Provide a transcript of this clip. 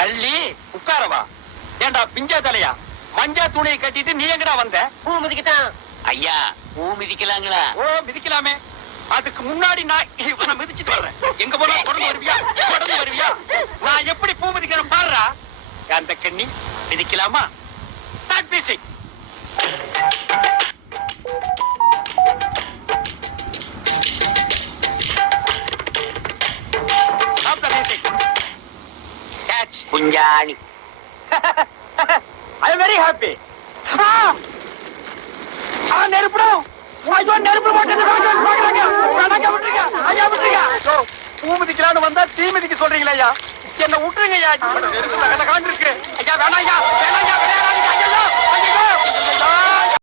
தள்ளி உட்காரவா? ஏண்டா பிஞ்சா தலையா, மஞ்சா துணியை கட்டிட்டு நீ எங்கடா வந்த? பூ மிதிக்கத்தான். ஐயா பூ மிதிக்கலாங்களா? ஓ மிதிக்கலாமே. அதுக்கு முன்னாடி நான் இவனை மிதிச்சிட்டு வர்றேன். எங்க போனா தொடர்ந்து வருவியா? தொடர்ந்து வருவியா? நான் எப்படி பூ மிதிக்கிறேன் பாருடா. அந்த கண்ணி மிதிக்கலாமா? Start music. Stop the music. Catch குஞ்சாணி. I am very happy. நெருப்புடா. ஐயோ நெருப்பு போட்டது பாக்குறாங்க. விட்டுருங்க. ஐயா விட்டுருங்க. பூ மிதிக்கலான்னு வந்தா தீ மிதிக்க சொல்றீங்களா ஐயா? என்ன விட்டுருங்க ஐயா. நெருப்பு தகத காண்டு இருக்கு. ஐயா வேணாம் ஐயா. வேணாம் ஐயா.